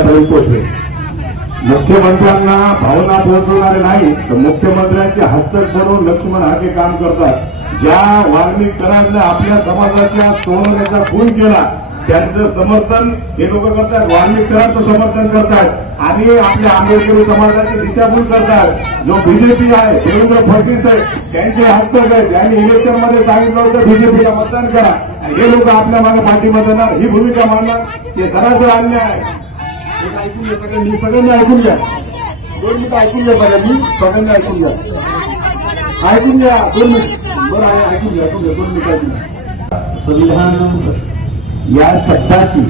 त्यांच्यापर्यंत पोहोचले. मुख्यमंत्र्यांना भावना पोहोचवणारे नाही तर मुख्यमंत्र्यांचे हस्तक बनवून लक्ष्मण हाके काम करतात. ज्या वाल्मिक कराडनं आपल्या समाजाच्या सोनवण्याचा खून केला त्यांचं समर्थन हे लोक करतात वाल्मिकरांचं समर्थन करतात. आणि आपल्या आंबेडकरी समाजाची दिशाभूल करतात. जो बीजेपी आहे देवेंद्र फडणवीस आहे त्यांचे हस्तक आहेत. त्यांनी इलेक्शनमध्ये सांगितलं होतं बीजेपीला मतदान करा. हे लोक आपल्या मागे पाठीमध्ये येणार ही भूमिका मांडणार. ते सरासर अन्याय आहे. एक ऐकून घ्या सगळ्यांनी सगळ्यांनी ऐकून घ्या. दोन मिनिटं ऐकून घ्या सगळ्यांनी सगळ्यांनी ऐकून घ्या. ऐकून घ्या दोन मिनिट. बरं आहे ऐकून घ्या ऐकून घ्या दोन मिनिट ऐकून घ्या. संविधान या शब्दाशी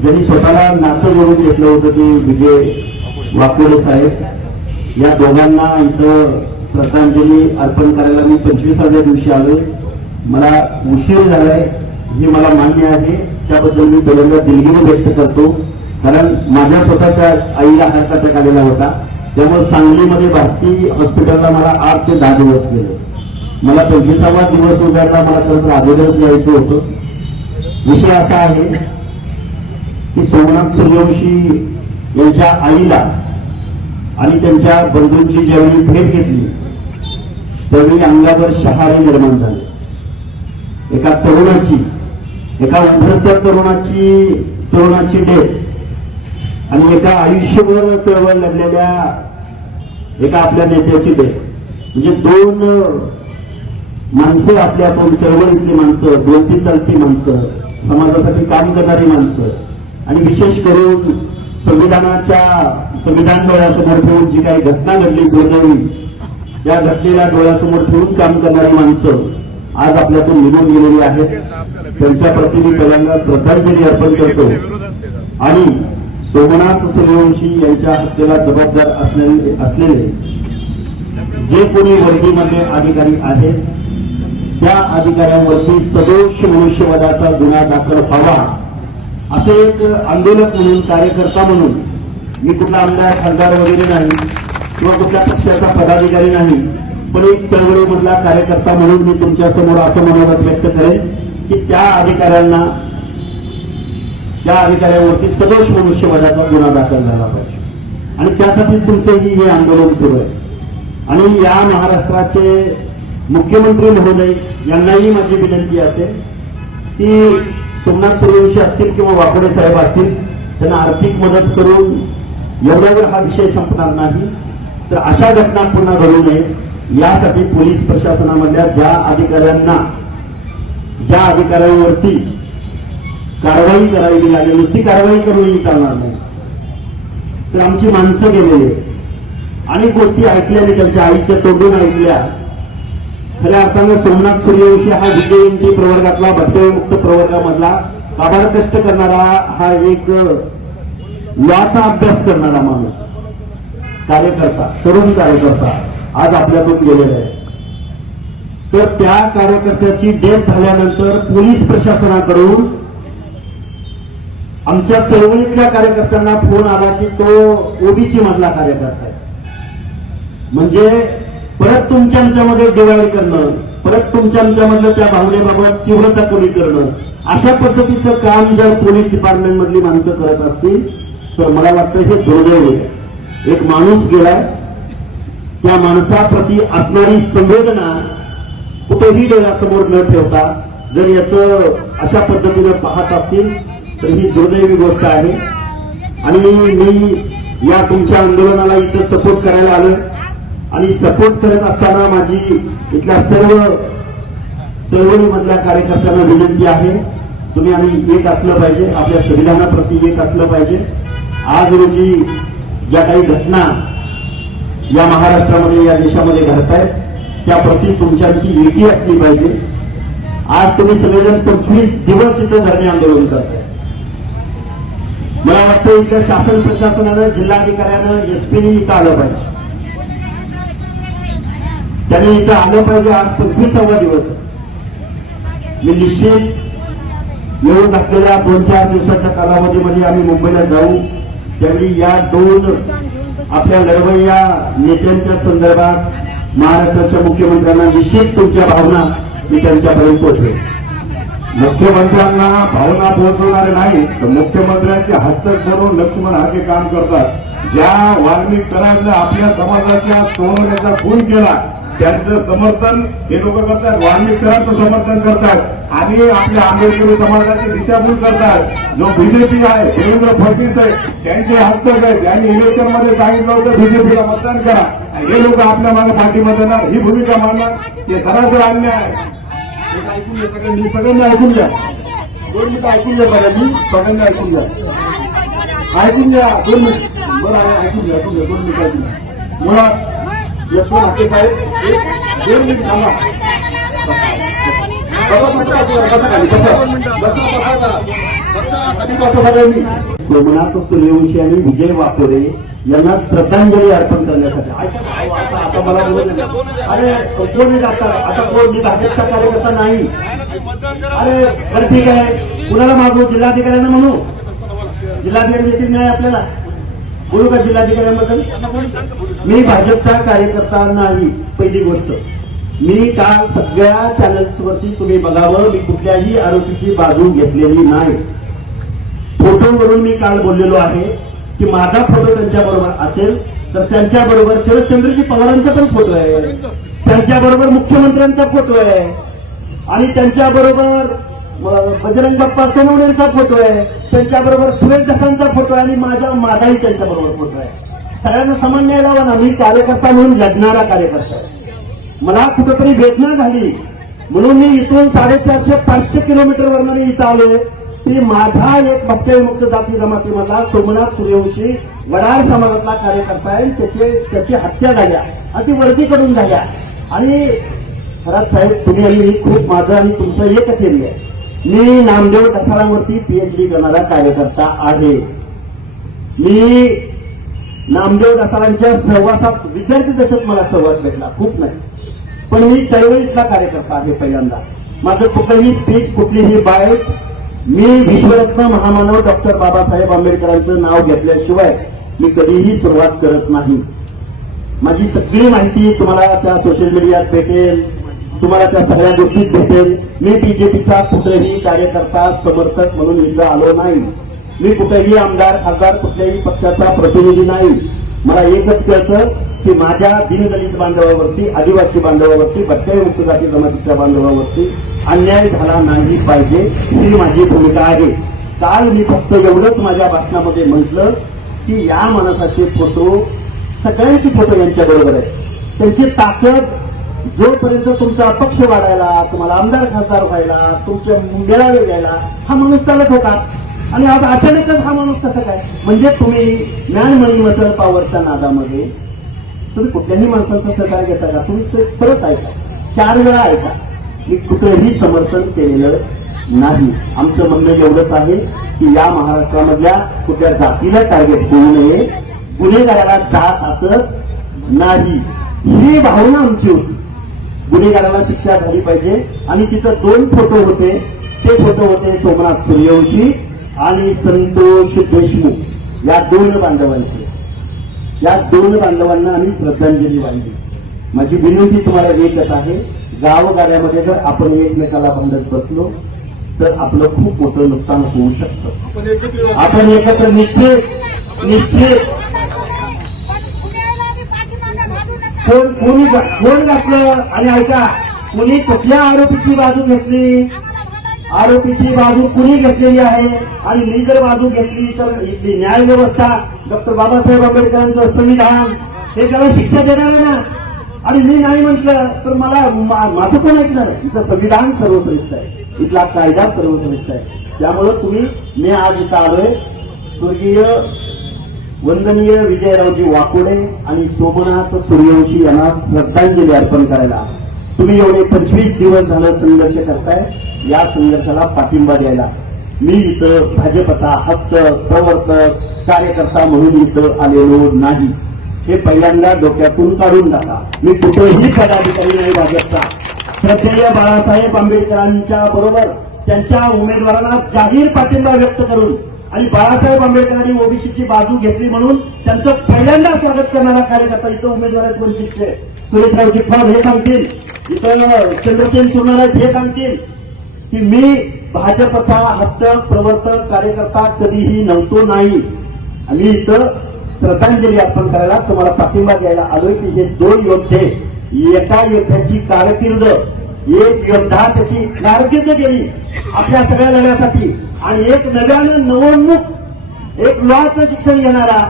ज्यांनी स्वतःला नातं जोडून घेतलं होतं ते विजय वाकोडे साहेब या दोघांना इथं श्रद्धांजली अर्पण करायला मी पंचवीसाव्या दिवशी आलोय. मला उशीर झालाय हे मला मान्य आहे. त्याबद्दल मी पहिल्यांदा दिलगिरी व्यक्त करतो. कारण माझ्या स्वतःच्या आईला हार्ट अटॅक आलेला होता. त्यामुळे सांगलीमध्ये भारती हॉस्पिटलला मला आठ ते दहा दिवस गेले. मला पंचवीसावा दिवस उजाडला मला खरंतर अगोदरच यायचं होतं. विषय असा आहे की सोमनाथ सूर्यवंशी यांच्या आईला आणि त्यांच्या बंधूंची ज्यावेळी भेट घेतली त्यावेळी अंगावर शहारे निर्माण झाले. एका तरुणाची एका उभरत्या तरुणाची तरुणाची डेट आणि एका आयुष्यभर चळवळ लढलेल्या एका आपल्या नेत्याची भेट. म्हणजे दोन माणसं आपल्या चळवळीतली माणसं बोलती चालती माणसं समाजासाठी काम करणारी माणसं. आणि विशेष करून संविधानाच्या संविधान डोळ्यासमोर ठेवून जी काही घटना घडली दुर्दैवी त्या घटनेला डोळ्यासमोर ठेवून काम करणारी माणसं आज आपल्यातून निघून गेलेली आहेत. त्यांच्या प्रती मी पहिल्यांदा श्रद्धांजली अर्पण करतो. आणि सोमनाथ सूर्यवंशी यांच्या हत्येला जबाबदार असलेले असलेले जे कोणी वर्दीमध्ये अधिकारी आहेत त्या अधिकाऱ्यांवरती सदोष मनुष्यवादाचा गुन्हा दाखल व्हावा असे एक आंदोलक म्हणून कार्यकर्ता म्हणून मी कुठला आमदार खासदार वगैरे नाही किंवा कुठल्या पक्षाचा पदाधिकारी नाही पण एक चळवळीमधला कार्यकर्ता म्हणून मी तुमच्यासमोर असं मनोगत व्यक्त करेन की त्या अधिकाऱ्यांना त्या अधिकाऱ्यावरती सदोष मनुष्यवधाचा गुन्हा दाखल झाला पाहिजे. आणि त्यासाठी तुमचंही हे आंदोलन सुरू आहे. आणि या महाराष्ट्राचे मुख्यमंत्री महोदय यांनाही माझी विनंती असेल की सोमनाथ सूर्यवंशी असतील किंवा वाकोडे साहेब असतील त्यांना आर्थिक मदत करून एवढ्यावर हा विषय संपणार नाही तर अशा घटना पुन्हा घडू नये. यासाठी पोलीस प्रशासनामधल्या ज्या अधिकाऱ्यांना ज्या अधिकाऱ्यांवरती कारवाई करावी लागेल. नुसती कारवाई करूनही चालणार नाही. तर आमची माणसं गेलेली अनेक गोष्टी ऐकल्या आणि त्यांच्या आईच्या तोंडून ऐकल्या. खऱ्या अर्थानं सोमनाथ सूर्यवंशी हा विजयंती प्रवर्गातला भटकळमुक्त प्रवर्गामधला काबाड कष्ट करणारा हा एक लॉचा अभ्यास करणारा माणूस. कार्यकर्ता तरुण कार्यकर्ता आज आपल्यातून गेलेला आहे. तर त्या कार्यकर्त्याची डेथ झाल्यानंतर पोलीस प्रशासनाकडून आमच्या चळवळीतल्या कार्यकर्त्यांना फोन आला की तो ओबीसी मधला कार्यकर्ता आहे. म्हणजे परत तुमच्या आमच्यामध्ये डिवाइड करणं परत तुमच्या आमच्यामधलं त्या भावनेबाबत तीव्रता कमी करणं अशा पद्धतीचं काम जर पोलीस डिपार्टमेंट मधली माणसं करत असतील तर मला वाटतं हे दुर्दैव आहे. एक माणूस गेलाय त्या माणसाप्रती असणारी संवेदना कुठेही डोळ्यासमोर न ठेवता जर याचं अशा पद्धतीनं पाहत असतील तर ही दुर्दैवी गोष्ट आहे. आणि मी या तुमच्या आंदोलनाला इथं सपोर्ट करायला आलो आणि सपोर्ट करत असताना माझी इथल्या सर्व चळवळीमधल्या कार्यकर्त्यांना विनंती आहे. तुम्ही आम्ही येत असलं पाहिजे आपल्या संविधानाप्रती एक असलं पाहिजे. आज रोजी ज्या काही घटना या महाराष्ट्रामध्ये या देशामध्ये घडत आहेत त्याप्रती तुमच्याची युती असली पाहिजे. आज तुम्ही सगळेजण पंचवीस दिवस इथं धरणे आंदोलन करताय मला वाटतं इथं शासन प्रशासनानं जिल्हाधिकाऱ्यानं एसपीने इथं आलं पाहिजे. त्यांनी इथं आलं पाहिजे आज पंचवीसावा दिवस. मी निश्चित येऊन टाकलेल्या दोन चार दिवसाच्या कालावधीमध्ये आम्ही मुंबईला जाऊ. त्यावेळी या दोन आपल्या लढवय्या नेत्यांच्या संदर्भात महाराष्ट्राच्या मुख्यमंत्र्यांना निश्चित तुमच्या भावना मी त्यांच्यापर्यंत पोहोचवेल मुख्यमंत्र्यांना भावना पोहोचवणारे नाही तर मुख्यमंत्र्यांचे हस्तक धरून लक्ष्मण हाके काम करतात. ज्या वाल्मिक आपल्या समाजाच्या सोनवण्याचा खून केला त्यांचं समर्थन हे लोक करतात वाल्मिकरांचं समर्थन करतात. आणि आपल्या आंबेडकरी समाजाची दिशाभूल करतात. जो बीजेपी आहे देवेंद्र फडणवीस आहे त्यांचे हस्तक आहे त्यांनी इलेक्शनमध्ये सांगितलं होतं बीजेपीला मतदान करा. आणि हे लोक आपल्या मागे पाठीमध्ये ना ही भूमिका मांडणार हे सरासर अन्याय आहे. ऐकून घ्या सगळ्यांनी सगळ्यांनी ऐकून घ्या. दोन मिनिटं ऐकून घ्या सगळ्यांनी सगळ्यांनी ऐकून घ्या. ऐकून घ्या दोन मिनिट. बरं ऐकून घ्या ऐकून घ्या दोन मिनिटं ऐकून घ्या. मुळात यशवंत हाके साहेब एक दोन मिनिट थांबा. सोमनाथ सुर्यवंशी आणि विजय वाकोरे यांना श्रद्धांजली अर्पण करण्यासाठी. आता मला अरे कोण जातात आता कोण? मी भाजपचा कार्यकर्ता नाही. अरे बरं ठीक आहे. कुणाला मागू? जिल्हाधिकाऱ्यांना म्हणू? जिल्हाधिकारी देतील न्याय आपल्याला. बोलू का जिल्हाधिकाऱ्यांबद्दल? मी भाजपचा कार्यकर्ता नाही पहिली गोष्ट. मी काल सगळ्या चॅनल्सवरती तुम्ही बघावं मी कुठल्याही आरोपीची बाजू घेतलेली नाही. फोटोवरून मी काल बोललेलो आहे की माझा फोटो त्यांच्याबरोबर असेल तर त्यांच्याबरोबर शरदचंद्रजी पवारांचा पण फोटो आहे. त्यांच्याबरोबर मुख्यमंत्र्यांचा फोटो आहे. आणि त्यांच्याबरोबर बजरंग बाप्पा सोनवण्यांचा फोटो आहे. त्यांच्याबरोबर सुरेश दसांचा फोटो आहे आणि माझा माझाही त्यांच्याबरोबर फोटो आहे. सगळ्यांना समान न्याय लावा ना. मी कार्यकर्ता म्हणून लढणारा कार्यकर्ता आहे. मला कुठंतरी वेदना झाली म्हणून मी इथून साडेचारशे पाचशे किलोमीटरवरनं मी इथं आलो. की माझा एक भक्तविमुक्त जाती जमातीमधला सोमनाथ सूर्यवंशी वडार समाजातला कार्यकर्ता आहे. आणि त्याचे त्याची हत्या झाल्या. आणि ती वर्दी करून झाल्या. आणि खरंच साहेब तुम्ही आणि खूप माझं आणि तुमचं एकच एरिया आहे. मी नामदेव ढसाळावरती पीएचडी करणारा कार्यकर्ता आहे. मी नामदेव ढसाळांच्या सहवासात विद्यार्थी दशेत मला सहवास भेटला खूप नाही. पण मी चळवळीतला कार्यकर्ता आहे पहिल्यांदा. माझं कुठलंही स्पीच कुठलीही बायट मी विश्वरत्न महामानव डॉक्टर बाबासाहेब आंबेडकरांचं नाव घेतल्याशिवाय मी कधीही सुरुवात करत नाही. माझी सगळी माहिती तुम्हाला त्या सोशल मीडियात भेटेल तुम्हाला त्या सगळ्या गोष्टीत भेटेल. मी बीजेपीचा कुठलाही कार्यकर्ता समर्थक म्हणून इथं आलो नाही. मी कुठेही आमदार खासदार कुठल्याही पक्षाचा प्रतिनिधी नाही. मला एकच कळतं की माझ्या दिनदलित बांधवावरती आदिवासी बांधवावरती भटक्या मुक्त जाती जमातीच्या बांधवावरती अन्याय झाला नाही पाहिजे ही माझी भूमिका आहे. काल मी फक्त एवढंच माझ्या भाषणामध्ये म्हटलं की या माणसाचे फोटो सगळ्यांचे फोटो यांच्याबरोबर आहे त्यांची ताकद जोपर्यंत तुमचा पक्ष वाढायला तुम्हाला आमदार खासदार व्हायला तुमच्या मेळावे द्यायला हा माणूस चालत होता. आणि आज अचानकच हा माणूस कसा काय? म्हणजे तुम्ही ज्ञान मनी मसल पॉवरच्या नादामध्ये तुम्ही कुठल्याही माणसांचं सहकार्य घेता का? तुम्ही ते परत ऐका. चार वेळा ऐका. मी कुठेही समर्थन केलेलं नाही. आमचं म्हणणं एवढंच आहे की या महाराष्ट्रामधल्या कुठल्या जातीला टार्गेट होऊ नये. गुन्हेगाराला जात असत नाही. ही भावना आमची होती. गुन्हेगाराला शिक्षा झाली पाहिजे. आणि तिथं दोन फोटो होते. ते फोटो होते सोमनाथ सूर्यवंशी आणि संतोष देशमुख या दोन बांधवांचे. या दोन बांधवांना आम्ही श्रद्धांजली वाहिली. माझी विनंती तुम्हाला एकच आहे गावगाड्यामध्ये जर आपण एकमेकाला भांडत बसलो तर आपलं खूप मोठं नुकसान होऊ शकतं. आपण एकत्र निश्चित निश्चित. कोण कोणी कोण घातलं आणि ऐका कुणी कुठल्या आरोपीची बाजू घेतली? आरोपीची बाजू कुणी घेतलेली आहे आणि मी जर बाजू घेतली तर इथली न्याय व्यवस्था डॉक्टर बाबासाहेब आंबेडकरांचं संविधान हे त्याला शिक्षा देणार आहे ना? आणि मी नाही म्हटलं तर मला माझं कोण ऐकणार इथं संविधान सर्वश्रेष्ठ आहे. इथला कायदा सर्वश्रेष्ठ आहे. त्यामुळं तुम्ही मी आज इथं आलोय. स्वर्गीय वंदनीय विजयरावजी वाकोडे आणि सोमनाथ सूर्यवंशी यांना श्रद्धांजली अर्पण करायला तुम्ही एवढे पंचवीस दिवस झालं संघर्ष करताय या संघर्षाला पाठिंबा द्यायला. मी इथं भाजपचा हस्त प्रवर्तक कार्यकर्ता म्हणून इथं आलेलो नाही. हे पहिल्यांदा डोक्यातून काढून टाका. मी कुठेही पदाधिकारी नाही भाजपचा. प्रत्यय बाळासाहेब आंबेडकरांच्या बरोबर त्यांच्या उमेदवारांना जाहीर पाठिंबा व्यक्त करून आणि बाळासाहेब आंबेडकरांनी ओबीसीची बाजू घेतली म्हणून त्यांचं पहिल्यांदा स्वागत करणारा कार्यकर्ता इथं उमेदवार आहेत वंचितचे सुरेशराव जिप्पाड हे सांगतील. इथं चंद्रसेन सुरणार हे सांगतील. की मी भाजपचा हस्तक प्रवर्तक कार्यकर्ता कधीही नव्हतो नाही. आम्ही इथं श्रद्धांजली अर्पण करायला तुम्हाला पाठिंबा द्यायला आलोय की हे दोन योद्धे एका योद्ध्याची कारकीर्द एक योद्धा त्याची कारकीर्द केली आपल्या सगळ्या लढ्यासाठी. आणि एक नव्यानं नवोन्मुख एक लॉचं शिक्षण घेणारा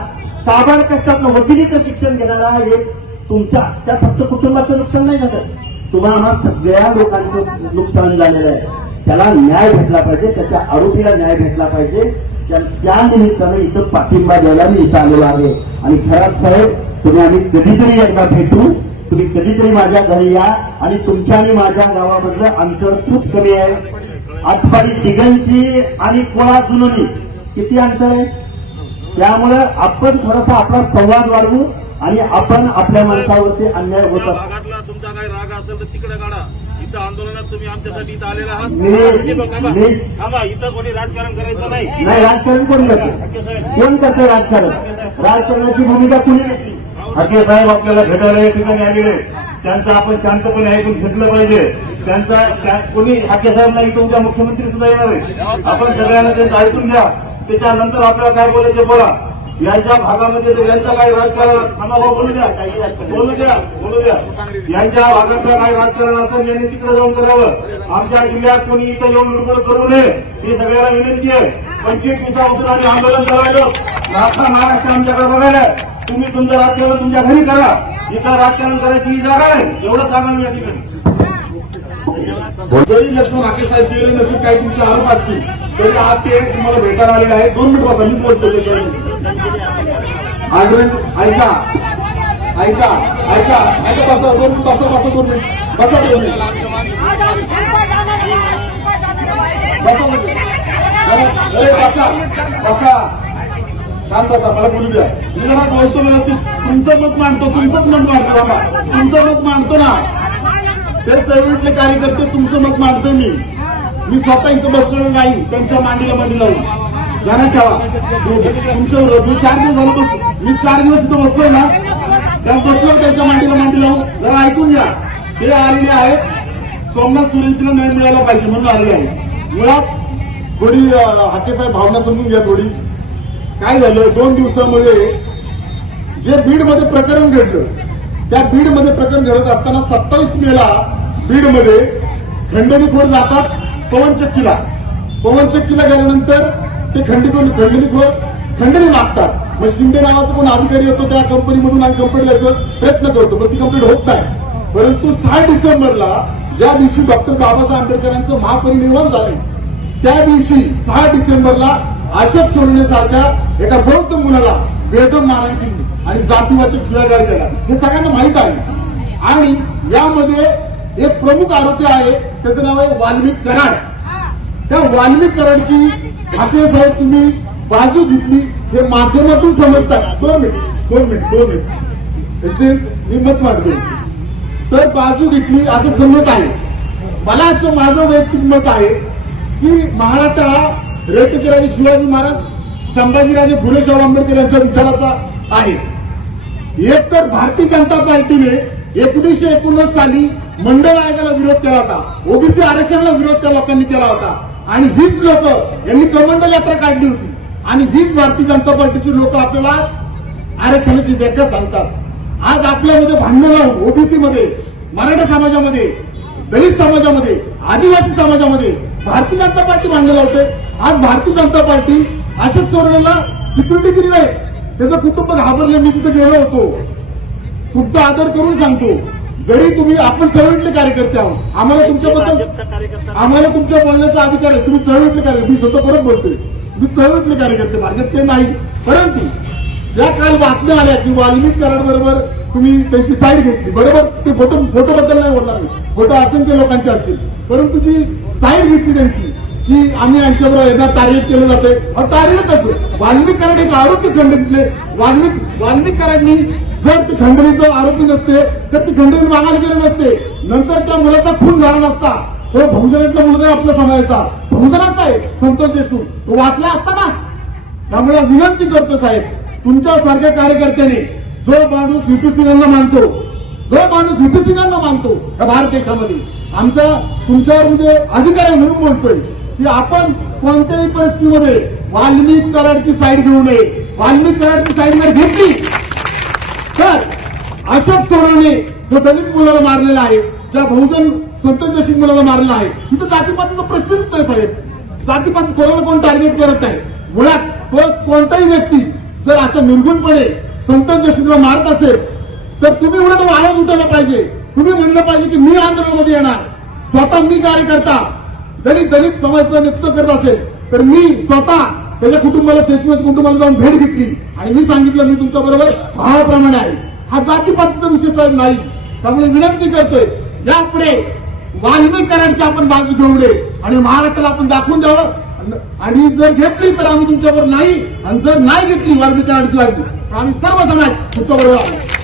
ताबड कष्टात वकिलीचं शिक्षण घेणारा एक तुमच्या त्या फक्त कुटुंबाचं नुकसान नाही घडत तुम्हाला सगळ्या लोकांचं नुकसान झालेलं आहे. त्याला न्याय भेटला पाहिजे त्याच्या आरोपीला न्याय भेटला पाहिजे. त्या निमित्तानं इथं पाठिंबा द्यायला मी इथं आलेलो आहे. आणि खराब साहेब तुम्ही आम्ही कधीतरी एकदा भेटू. तुम्ही कधीतरी माझ्या घरी या आणि तुमच्या आणि माझ्या गावामधलं अंतर खूप कमी आहे. आठवाडी दिगंची आणि कोळा जुनोनी. किती अंतर आहे? त्यामुळं आपण थोडासा आपला संवाद वाढवू आणि आपण आपल्या माणसावरती अन्याय भागातला तुमचा काही राग असेल तर तिकडे काढा. इथं आंदोलनात तुम्ही आमच्यासाठी इथं आलेला आहात. मी- बघ, थांबा. मी- थांबा इथं कोणी राजकारण करायचं नाही. नाही राजकारण कोण करते? कोण करते राजकारण? राजकारणाची भूमिका कुणी घेतली साहेब आपल्याला भेटायला या ठिकाणी आलेले. त्यांचं आपण शांतपणे ऐकून घेतलं पाहिजे. त्यांचा कोणी हाके साहेब नाही तर उद्या मुख्यमंत्री सुद्धा येणार आहे. आपण सगळ्यांना त्यांचं ऐकून घ्या. त्याच्यानंतर आपल्याला काय बोलायचं बोला. यांच्या भागामध्ये जर यांचं काही राजकारण थांबा बोलू द्या. बोलू द्या. बोलू द्या. यांच्या भागातलं काही राजकारण असेल यांनी तिकडे जाऊन करावं. आमच्या जिल्ह्यात कोणी इथं येऊन लुटबड करू नये. ही सगळ्याला विनंती आहे. पंचवीस दिवसापासून आम्ही आंदोलन करायचं लाखा महाराष्ट्र आमच्याकडे बघायला तुम्ही तुमचं राजकारण तुमच्या घरी करा. जिथं राजकारण करायची ही जागा आहे. एवढं सांगा मी या ठिकाणी. जरी लक्ष्मण हाके साहेब गेले नसेल काही तुमचे आरोप असतील तरी आज ते तुम्हाला भेटायला आलेले आहेत. दोन मिनिट बसा मीच बोलतो ऐका. ऐका. ऐका. ऐका बसा दोन मिनिट बसा बसा दोन मिनिट. बसा दोन मिनिट. बसा बसा. बसा. शांत बसा मला बोलू द्या. मी जरा गोष्ट व्यवस्थित. तुमचं मत मांडतो तुमचंच मत मांडतो बाबा तुमचं मत मांडतो ना. ते चळवळीतले कार्यकर्ते तुमचं मत मांडतो मी. मी स्वतः इथं बसलेलो नाही त्यांच्या मांडीला मांडी लावून. ध्यानात ठेवा. तुमचं मी चार दिवस झालं बस मी चार दिवस इथं बसलोय ना. त्या बसलो त्यांच्या मांडीला मांडी लावून. जरा ऐकून घ्या. हे आलेले आहेत. सोमनाथ सुरेशला न्याय मिळायला पाहिजे म्हणून आलेले आहेत. मुळात थोडी हाके हाकेसाहेब भावना समजून घ्या थोडी. काय झालं? दोन दिवसामध्ये जे बीडमध्ये प्रकरण घडलं त्या बीडमध्ये प्रकरण घडत असताना सत्तावीस मेला बीडमध्ये खंडणीखोर जातात पवनचक्कीला पवनचक्कीला गेल्यानंतर ते खंडीखोर खंडणीखोर खंडणी मागतात मग शिंदे नावाचा कोण अधिकारी येतो त्या कंपनीमधून आणि कंपनी द्यायचा प्रयत्न करतो पण ती कंप्लीट होत नाही. परंतु सहा डिसेंबरला ज्या दिवशी डॉक्टर बाबासाहेब आंबेडकरांचं महापरिनिर्वाण झालंय त्या दिवशी सहा डिसेंबरला अशोक सोनवणे सारख्या एका बौद्ध मुलाला वेदम मारहाण केली आणि जातीवाचक शिवागार केला. हे सगळ्यांना माहीत आहे. आणि यामध्ये एक प्रमुख आरोपी आहे त्याचं नाव आहे वाल्मिक कराड. त्या वाल्मिक कराडची ठाकरे साहेब तुम्ही बाजू घेतली हे माध्यमातून समजतात. दोन मिनिट दोन मिनिट दोन मिनिट. Excellence, मी मत मांडतो तर बाजू घेतली असं समजत आहे. मला असं माझं वैयक्तिक मत आहे की महाराष्ट्र हा रयतेचे राजे शिवाजी महाराज संभाजीराजे फुले शाहू आंबेडकर यांच्या विचाराचा आहे. एक तर भारतीय जनता पार्टीने एकोणीसशे एकोणनव्वद साली मंडळ आयोगाला विरोध केला होता. ओबीसी आरक्षणाला विरोध त्या लोकांनी केला होता. आणि हीच लोक यांनी कमंडल यात्रा काढली होती. आणि हीच भारतीय जनता पार्टीची लोक आपल्याला आज आरक्षणाची व्याख्या सांगतात. आज आपल्यामध्ये भांडण लावून ओबीसी मध्ये मराठा समाजामध्ये दलित समाजामध्ये आदिवासी समाजामध्ये भारतीय जनता पार्टी भांडणं लावते आज भारतीय जनता पार्टी अशोक सोरेनला सिक्युरिटी दिली नाही. त्याचं कुटुंब घाबरले. मी तिथे गेलो होतो. तुमचा आदर करून सांगतो. जरी तुम्ही आपण चळवळीतले कार्यकर्ते आहोत. आम्हाला तुमच्याबद्दल आम्हाला तुमच्या बोलण्याचा अधिकार आहे. तुम्ही चळवळीतले कार्यकर्ते मी स्वतः परत बोलतोय. मी चळवळीतले कार्यकर्ते भाजपचे नाही. परंतु ज्या काल बातम्या आल्या की वाल्मिक कराड बरोबर तुम्ही त्यांची साईड घेतली. बरोबर ते फोटो फोटो बद्दल नाही बोलणार मी. फोटो असंख्य लोकांचे असतील. परंतु जी साईड घेतली त्यांची की आम्ही यांच्याबरोबर यांना टार्गेट केलं जाते. टार्गेट कसं? वाल्मिक एक आरोपी खंडणीतले वाल्मिक वाल्मिक जर ते खंडणीचं आरोपी नसते तर ती खंडणी मागायला गेले नसते. नंतर त्या मुलाचा खून झाला नसता. तो बहुजनातला मुलगा आपला आपल्या समाजाचा. बहुजनाचा आहे संतोष देशमुख. तो वाचला असता ना? त्यामुळे विनंती करतो साहेब तुमच्यासारख्या कार्यकर्त्याने जो माणूस युपी सिंगांना मानतो जो माणूस व्हीपी सिंगांना मानतो या भारत देशामध्ये आमचा तुमच्यावर म्हणजे अधिकार आहे म्हणून बोलतोय की आपण कोणत्याही परिस्थितीमध्ये वाल्मिक कराडची साईड घेऊ नये. वाल्मिक कराडची साईड जर घेतली तर अशोक सोनवणे जो दलित मुलाला मारलेला आहे ज्या बहुजन संत देशमुख मुलाला मारलेला आहे तिथं जातीपातीचा प्रश्नच नाही साहेब. जातीपात कोणाला कोण टार्गेट करत नाही मुळात कोणताही व्यक्ती जर असं निर्गुणपणे संत देशमुखला मारत असेल तर तुम्ही उलट आवाज उठवला पाहिजे. तुम्ही म्हणलं पाहिजे की मी आंदोलनामध्ये येणार. स्वतः मी कार्यकर्ता. जरी दलित समाजाचं नेतृत्व करत असेल तर मी स्वतः त्याच्या कुटुंबाला देशमुख कुटुंबाला जाऊन भेट घेतली. आणि मी सांगितलं मी तुमच्या बरोबर भावाप्रमाणे आहे. हा जातीपातीचा विषय साहेब नाही. त्यामुळे विनंती करतोय यापुढे वाल्मिकरांची आपण बाजू घेऊ नये. आणि महाराष्ट्राला आपण दाखवून द्यावं. आणि जर घेतली तर आम्ही तुमच्याबरोबर नाही आणि जर नाही घेतली वाल्मिक. बाजू तर आम्ही सर्व समाज तुमच्याबरोबर आहे